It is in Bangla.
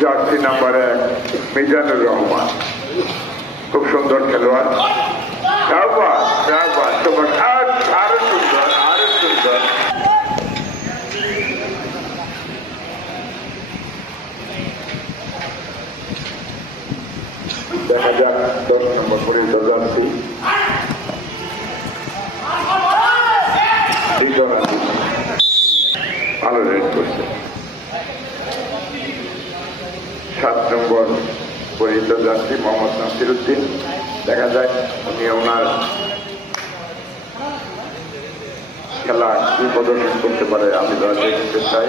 জার্সি নাম্বার 1 মিজানুর রহমান, খুব সুন্দর খেলোয়াড়। আরো সুন্দর, আরো সুন্দর। দেখা যাক 10 নম্বর পরিচিত জার্সি ভালো রেড করছে। 7 নম্বর পরিচিত যাত্রী মোহাম্মদ নাসির উদ্দিন, দেখা যায় উনি ওনার খেলা কি প্রদর্শন করতে পারে আমি তারা দেখতে চাই।